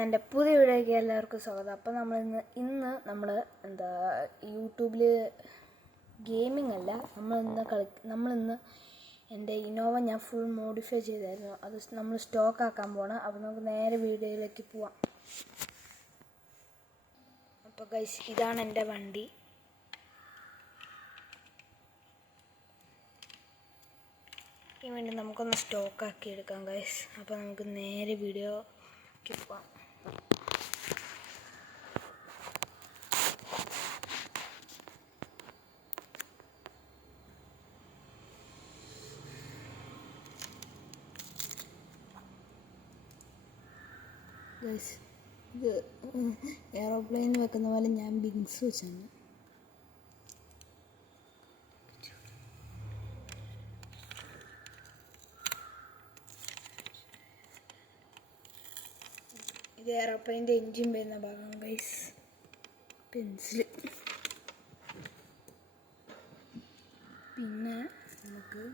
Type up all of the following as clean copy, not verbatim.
എൻ്റെ പുതിയ വീഡിയോയ്ക്ക് എല്ലാവർക്കും സ്വാഗതം. അപ്പോൾ ഇന്ന് നമ്മൾ യൂട്യൂബിൽ ഗെയിമിംഗ് അല്ല, നമ്മളിന്ന് എൻ്റെ ഇന്നോവ ഞാൻ ഫുൾ മോഡിഫൈ ചെയ്തായിരുന്നു. അത് നമ്മൾ സ്റ്റോക്ക് ആക്കാൻ പോകണം. അപ്പോൾ നമുക്ക് നേരെ വീഡിയോയിലേക്ക് പോവാം. അപ്പോൾ ഗൈസ്, ഇതാണ് എൻ്റെ വണ്ടി. ഈ വണ്ടി നമുക്കൊന്ന് സ്റ്റോക്ക് ആക്കി എടുക്കാം ഗൈസ്. അപ്പോൾ നമുക്ക് നേരെ വീഡിയോയ്ക്ക് പോവാം. ഗൈസ്, ഇത് എയറോപ്ലെയിൻ വെക്കുന്ന പോലെ ഞാൻ വിങ്സ് വെച്ചാണ്. ഇത് എയറോപ്ലെയിൻ്റെ എൻജിൻ വരുന്ന ഭാഗം ഗൈസ്. പെൻസിൽ, പിന്നെ നമുക്ക്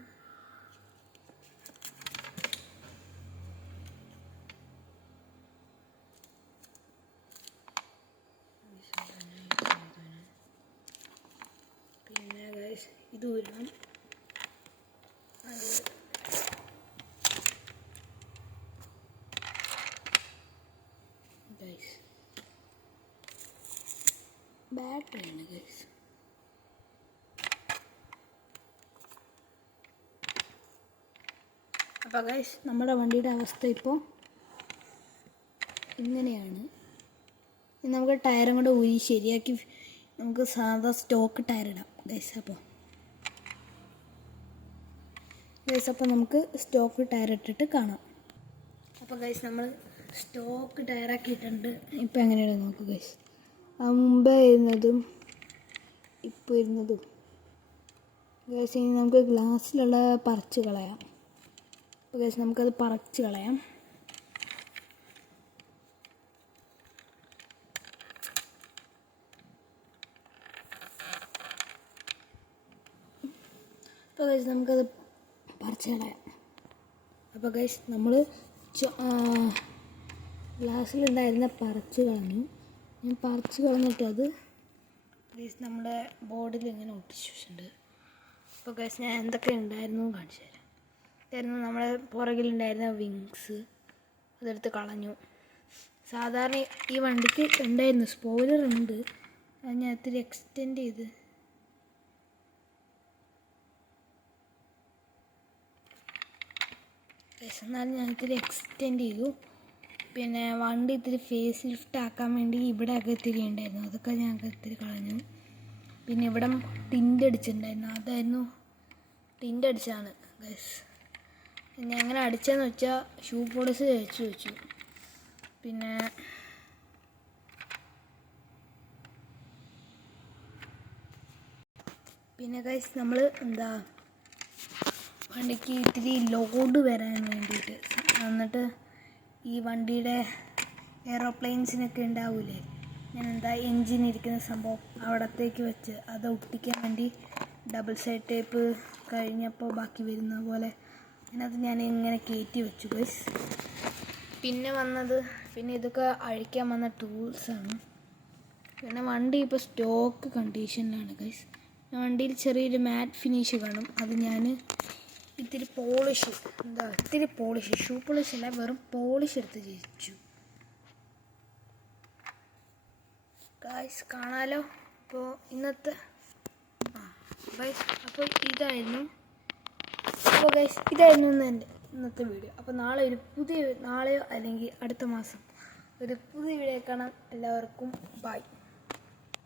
ഇത് ഊരണം. ബാറ്ററിയാണ് ഗൈസ്. അപ്പോൾ ഗൈസ്, നമ്മുടെ വണ്ടിയുടെ അവസ്ഥ ഇപ്പോൾ ഇങ്ങനെയാണ്. നമുക്ക് ടയറും കൂടെ ഊരി ശരിയാക്കി നമുക്ക് സാധാ സ്റ്റോക്ക് ടയർ ഇടാം ഗൈസ്. അപ്പോൾ നമുക്ക് സ്റ്റോക്ക് ടയർ ഇട്ടിട്ട് കാണാം. അപ്പോൾ ഗൈസ്, നമ്മൾ സ്റ്റോക്ക് ടയറാക്കിയിട്ടുണ്ട്. ഇപ്പോൾ എങ്ങനെയാണ് നോക്കുക ഗൈസ്. മുമ്പേ ഇരുന്നതും ഇപ്പോൾ ഇരുന്നതും ഗൈസ്. ഇനി നമുക്ക് ഗ്ലാസ്സിലുള്ള പറിച്ച് കളയാം. അപ്പോൾ ഗൈസ്, നമുക്കത് പറിച്ച് കളയാം. അപ്പോൾ ഗൈസ്, നമുക്കത് പറിച്ച് കളയാം. അപ്പോൾ ഗൈസ്, നമ്മൾ ഗ്ലാസ്സിലുണ്ടായിരുന്ന പറിച്ച് കളഞ്ഞു. ഞാൻ പറിച്ച് കളഞ്ഞിട്ട് അത് ഗൈസ് നമ്മുടെ ബോർഡിൽ ഇങ്ങനെ ഒട്ടിച്ചു വെച്ചിട്ടുണ്ട്. അപ്പോൾ ഗൈസ്, ഞാൻ എന്തൊക്കെ ഉണ്ടായിരുന്നു കാണിച്ചു തരാം. ഇതായിരുന്നു നമ്മുടെ പുറകിലുണ്ടായിരുന്ന വിങ്സ്, അതെടുത്ത് കളഞ്ഞു. സാധാരണ ഈ വണ്ടിക്ക് ഉണ്ടായിരുന്നു, സ്പോയിലർ ഉണ്ട്, അത് ഞാൻ ഇത്തിരി എക്സ്റ്റെൻഡ് ചെയ്ത് എന്നാലും ഞാൻ ഇത്തിരി എക്സ്റ്റെൻഡ് ചെയ്തു. പിന്നെ വണ്ടി ഇത്തിരി ഫേസ് ലിഫ്റ്റ് ആക്കാൻ വേണ്ടി ഇവിടെയൊക്കെ ഇത്തിരി ഉണ്ടായിരുന്നു, അതൊക്കെ ഞാൻ ഇത്തിരി കളഞ്ഞു. പിന്നെ ഇവിടെ ടിൻ്റ് അടിച്ചിട്ടുണ്ടായിരുന്നു, അതായിരുന്നു ടിൻ്റ് അടിച്ചാണ് ഗൈസ്. ഞാൻ എങ്ങനെ അടിച്ചതെന്ന് വെച്ചാൽ ഷൂ പോളിഷ് തേച്ച് വെച്ചു. പിന്നെ ഗൈസ്, നമ്മൾ വണ്ടിക്ക് ഇത്തിരി ലോഡ് വരാൻ വേണ്ടിയിട്ട്, എന്നിട്ട് ഈ വണ്ടിയുടെ എയറോപ്ലെയിൻസിനൊക്കെ ഉണ്ടാവില്ലേ, ഞാൻ എൻജിൻ ഇരിക്കുന്ന സംഭവം അവിടത്തേക്ക് വെച്ച് അത് ഒട്ടിക്കാൻ വേണ്ടി ഡബിൾ സൈഡ് ടേപ്പ് കഴിഞ്ഞപ്പോൾ ബാക്കി വരുന്ന പോലെ അതിനകത്ത് ഞാൻ ഇങ്ങനെ കയറ്റി വെച്ചു ഗൈസ്. പിന്നെ ഇതൊക്കെ അഴിക്കാൻ വന്ന ടൂൾസാണ്. പിന്നെ വണ്ടി ഇപ്പോൾ സ്റ്റോക്ക് കണ്ടീഷനിലാണ് ഗൈസ്. വണ്ടിയിൽ ചെറിയൊരു മാറ്റ് ഫിനിഷ് കാണും, അത് ഞാൻ ഇത്തിരി പോളിഷ് ഷൂ പോളിഷ് അല്ല, വെറും പോളിഷ് എടുത്ത് ചെയ്യിച്ചു ഗൈസ്. കാണാലോ. അപ്പോൾ ഇന്നത്തെ ഇതായിരുന്നു ഇന്നത്തെ വീഡിയോ. അപ്പോൾ നാളെയോ അല്ലെങ്കിൽ അടുത്ത മാസം ഒരു പുതിയ വീഡിയോ കാണാം. എല്ലാവർക്കും ബൈ.